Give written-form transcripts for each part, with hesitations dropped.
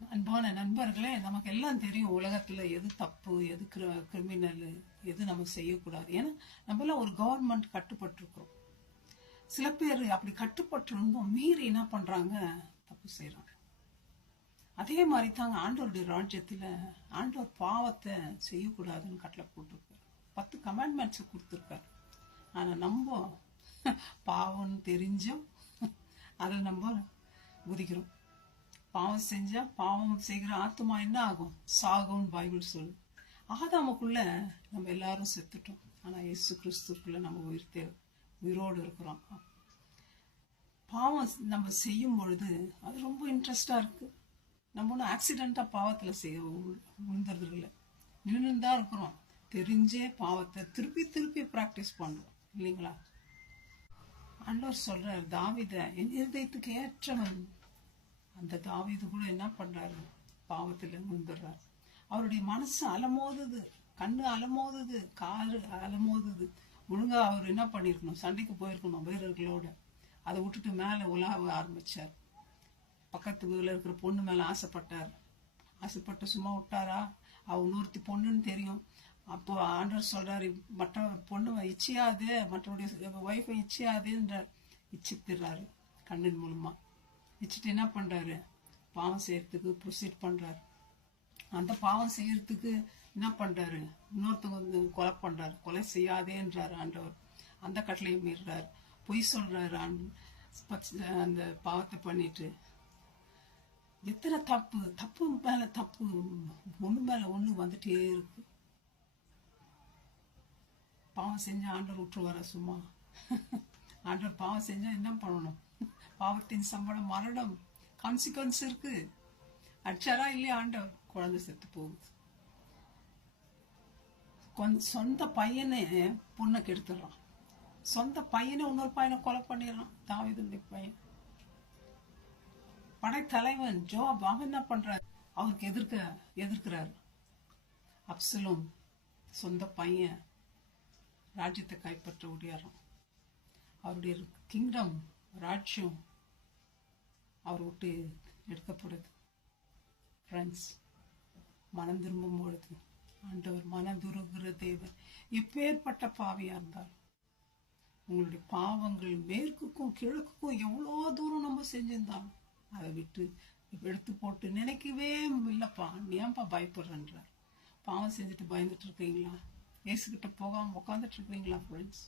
அன்பான நண்பர்களே, நமக்கு எல்லாம் தெரியும் உலகத்துல எது தப்பு, எது கிரிமினல், எது நம்ம செய்யக்கூடாது. ஏன்னா நம்ம எல்லாம் ஒரு கவர்மெண்ட் கட்டுப்பட்டு இருக்கோம். சில பேர் அப்படி கட்டுப்பட்டு இருந்தோம் மீறி என்ன பண்றாங்க, தப்பு செய்யறாங்க. அதே மாதிரி தாங்க ஆண்டவருடைய ராஜ்யத்துல ஆண்டவர் பாவத்தை செய்யக்கூடாதுன்னு கட்டளை போட்டிருக்காரு. 10 கமாண்ட்மெண்ட்ஸ் கொடுத்திருக்காரு. ஆனா நம்ம பாவம் தெரிஞ்சும் அதை நம்ம குதிக்கிறோம். பாவம் செஞ்சா பாவம் செய்கிற ஆத்மா என்ன ஆகும், சாகும் பைபிள் சொல்லு. ஆதாமுக்குள்ள நம்ம எல்லாரும் செத்துட்டோம். ஆனா இயேசு கிறிஸ்துக்குள்ள நம்ம உயிரோடு இருக்கிறோம். பாவம் நம்ம செய்யும் பொழுது அது ரொம்ப இன்ட்ரெஸ்டா இருக்கு. நம்ம ஒன்றும் ஆக்சிடென்டா பாவத்துல விழுந்துறது இல்லை, நின்றுதான் இருக்கிறோம். தெரிஞ்சே பாவத்தை திருப்பி திருப்பி பிராக்டிஸ் பண்றோம் இல்லைங்களா? ஆண்டவர் சொல்றார், தாவீதை என் இருதயத்துக்கு ஏற்றவன். அந்த தாவீது கூட என்ன பண்றாரு, பாவத்துல விழுந்துடுறாரு. அவருடைய மனசு அலமோதுது, கண்ணு அலமோதுது, காரு அலமோதுது. ஒழுங்கா அவர் என்ன பண்ணிருக்கணும், சண்டைக்கு போயிருக்கணும் வீரர்களோட. அதை விட்டுட்டு மேல உலாவ ஆரம்பிச்சார். பக்கத்து வீட்டுல இருக்கிற பொண்ணு மேல ஆசைப்பட்டார். ஆசைப்பட்டு சும்மா விட்டாரா? அவ இன்னொருத்தி பொண்ணுன்னு தெரியும். அப்போ ஆண்டவர் சொல்றாரு, மற்ற பொண்ணு இச்சையாது, மற்றவருடைய ஒய்ஃபை இச்சையாதுன்ற இச்சித்திடுறாரு கண்ணின் மூலமா. இச்சிட்டு என்ன பண்றாரு, பாவம் செய்யறதுக்கு ப்ரொசீட் பண்றாரு. அந்த பாவம் செய்யறதுக்கு என்ன பண்றாரு, இன்னொருத்தவங்க வந்து கொலை பண்றாரு. கொலை செய்யாதேன்றாரு ஆண்டவர். அந்த கட்டளையை மீறாரு, பொய் சொல்றாரு. அந்த பாவத்தை பண்ணிட்டு எத்தனை தப்பு தப்பு மேல தப்பு, ஒண்ணு மேல ஒண்ணு வந்துட்டே இருக்கு. பாவம் செஞ்சா ஆண்டவர் விட்டுருவார சும்மா? ஆண்டவர் பாவம் செஞ்சா என்ன பண்ணணும்? பாவத்தின் சம்பளம் மரணம், கான்சிக்வன்ஸ் இருக்கு. அடிச்சாரா இல்லையா ஆண்டவர், குழந்தை செத்து போகுது. சொந்த பையனே பொண்ணை கெடுத்துடுறான். சொந்த பையனை இன்னொரு பையனை கொலை பண்ணிடுறான். தாவீதுடைய பையன், படைத்தலைவன் ஜோப், அவன் என்ன பண்றாரு, அவருக்கு எதிர்க்கிறாரு. அப்சலோம் சொந்த பையன் ராஜ்யத்தை கைப்பற்ற ஓடியாரான். அவருடைய கிங்டம், ராஜ்யம் அவர் விட்டு எடுக்கப்படுது. ஃப்ரெண்ட்ஸ், மனம் திரும்பும் பொழுது ஆண்டவர் மனதுருகிற தேவன். எப்பேற்பட்ட பாவியா இருந்தாலும் உங்களுடைய பாவங்கள் மேற்குக்கும் கிழக்குக்கும் எவ்வளோ தூரம் நம்ம செஞ்சிருந்தாலும் அதை விட்டு எடுத்து போட்டு நினைக்கவே இல்லப்பா, நீ ஏன்பா பயப்படுறன்றார். பாவம் செஞ்சுட்டு பயந்துட்டு இருக்கீங்களா? ஏசுகிட்ட போகாம உட்காந்துட்டு இருக்கீங்களா? ஃப்ரெண்ட்ஸ்,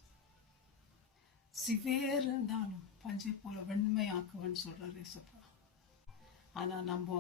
சிவேர் இருந்தாலும் பஞ்சை போல வெண்மை ஆக்குவன்னு சொல்றாரு ஏசப்பா. ஆனா நம்ம